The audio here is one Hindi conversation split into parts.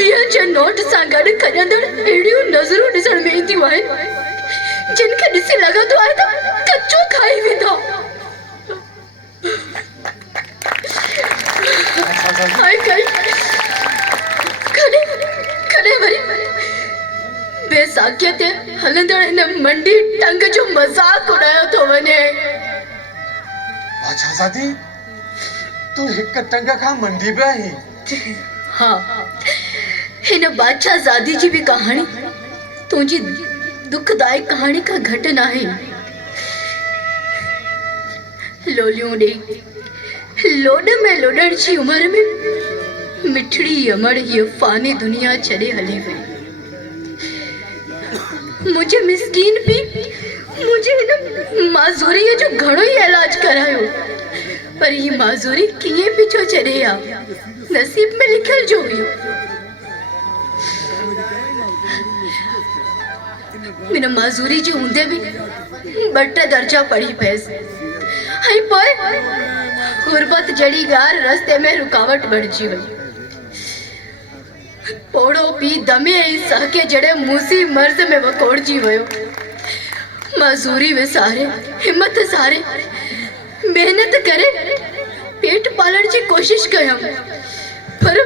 वीह नोट सां गॾु खॼंदड़ अहिड़ियूं नज़रूं ॾिसण में ईंदियूं आहिनि जिन खे ॾिसी लॻंदो आहे त कचो खाई वेंदा। हाय कई कॾहिं वरी बेसाखीअ ते हलंदड़ हिन मंडी टंग जो मज़ाक उड़ायो थो वञे। अच्छा साथी तू हिक टंग खां मंडी पे आई? हाँ, हिन बादशाह ज़ादी जी भी कहानी तुझी दुखदायक कहानी का घटि नाहे। लोलियों ॾे लोड में लोडण जी उम्र में मिठड़ी अमड़ ये फानी दुनिया छड़े हली वई। मुझे मिस्कीन भी मुझे हिन माज़ूरी जो घणो ही इलाज करायो, पर ये माज़ूरी कीअं पिछो छड़े आ नसीब में लिखल जो हुयो। मिन माज़ूरी जी हूंदे भी ॿ टे दर्जा पढ़ी पैस ऐं पोइ गुरबत जड़ी गार रस्ते में रुकावट बणिजी वई। पोड़ो पी दमे ऐं सहके जड़े मूसी मर्ज़ में वकोड़जी वयो। मजूरी विसारे हिम्मत सारे मेहनत करे पेट पालण जी कोशिश कयमि, पर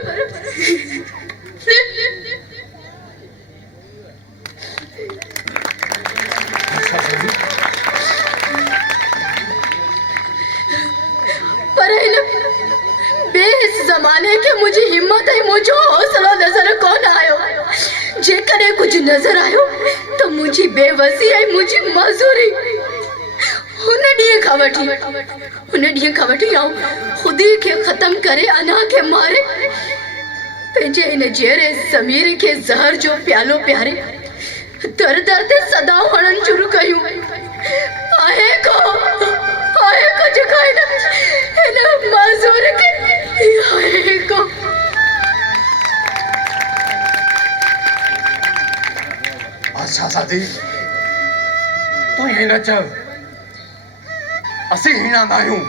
इस जमाने के मुझे हिम्मत है मुझो हौसला नजर कौन आयो। जेकरे कुछ नजर आयो तो मुझी बेवसी है मुझी मजूरी हुन ॾींहं खां वठी आऊं खुदी के खत्म करे अना के मारे पंहिंजे इन जेरे ज़मीर के जहर जो प्यालो प्यारे दर दर ते सदाऊं हणन शुरू कयूं। आहे को जेको इन मजूर के आहे को। अच्छा साथी तू हिन चव असी हिना ना आहियूं,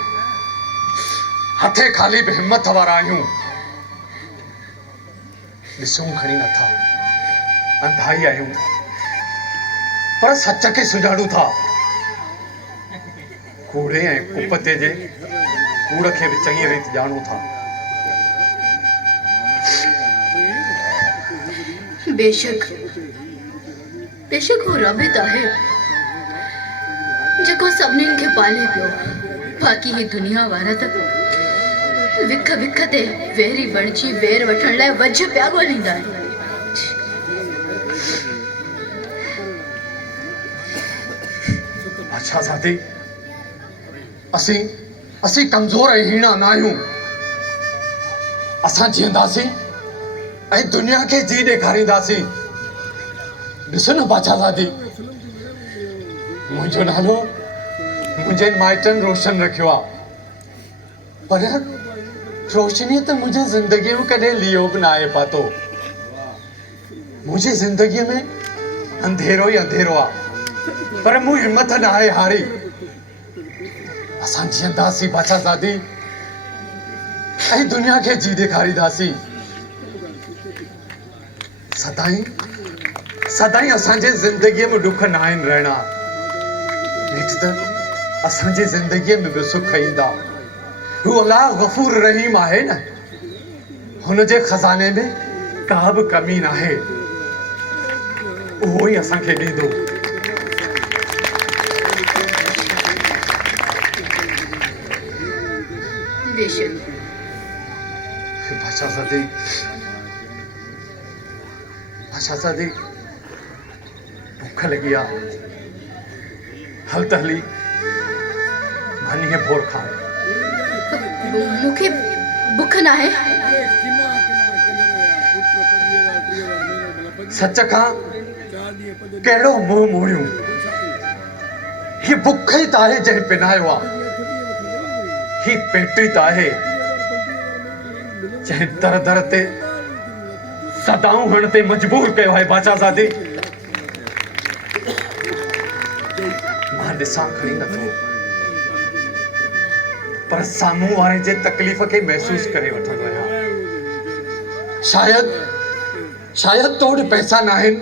हथे खाली बि हिम्मत वारा आहियूं। ॾिसूं खणी नथा, अंधाई आहियूं, पर सच खे सुञाणूं था। कूड़े ऐं कुपते जे कूड़ खे बि चङी रीति ॼाणूं था। बेशक वो रबित आहे जेको सभिनीनि खे पाले पियो, बाक़ी ही दुनिया वारा त विख ते वेरी बणिजी वेर वठण लाइ वझ पिया ॻोल्हींदा आहिनि। अच्छा साथी असी कमजोर ऐं हीणा ना आहियूं। असां जीअंदासीं ऐं दुनिया खे जी ॾेखारींदासीं। ॾिसो न बादशाह साथी, मुंहिंजो नालो मुंहिंजे माइटनि रोशन रखियो आहे, पर रोशनी त मुंहिंजे ज़िंदगीअ में कॾहिं लियो बि न आहे पातो। मुंहिंजी ज़िंदगीअ में अंधेरो ई अंधेरो आहे, पर मूं हिम्मत न आहे हारी। असां जीअंदासीं बादशाह साथी ऐं दुनिया खे जी ॾेखारींदासीं। सदाई असांजे ज़िंदगीअ में दुख न आहिनि रहणा, नेठि त असांजी ज़िंदगीअ में बि सुख ईंदा। हू अलाह गफ़ूर रहीम आहे न, हुन जे खज़ाने में का बि कमी न आहे, उहो ई असांखे ॾींदो। बादशाह साथी भूख लगी आ, हल त हली भनी भोर खा। मुखे भूख ना है। सच खां कहिड़ो मुंहुं मोड़ियूं, ही भुख ई त आहे जंहिं पिनायो आहे, ही पेट ई त आहे जंहिं दर दर ते सदाऊं हण ते मजबूर कयो आहे। बादशाह साथी मां ॾिसां खणी नथो, पर साम्हूं वारे जे तकलीफ़ खे महसूस करे वठंदो आहियां। शायदि तो वटि पैसा न आहिनि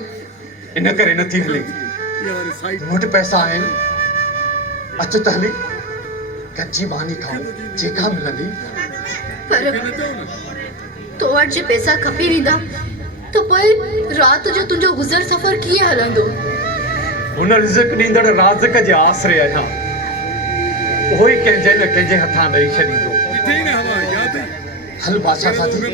इन करे नथी हले मूं वटि पैसा आहिनि अच त हली कच्ची मानी खाओ जेका मिलंदी पर तो वटि जे पैसा खपी वेंदा तो पोइ राति जो तुंहिंजो गुज़र सफ़र कीअं हलंदो हुन रिज़्क ॾींदड़ राज़िक जे आसरे आहियां उहो ई कंहिंजे न कंहिंजे हथां ॾेई छॾींदो हल बादशाह साथी हल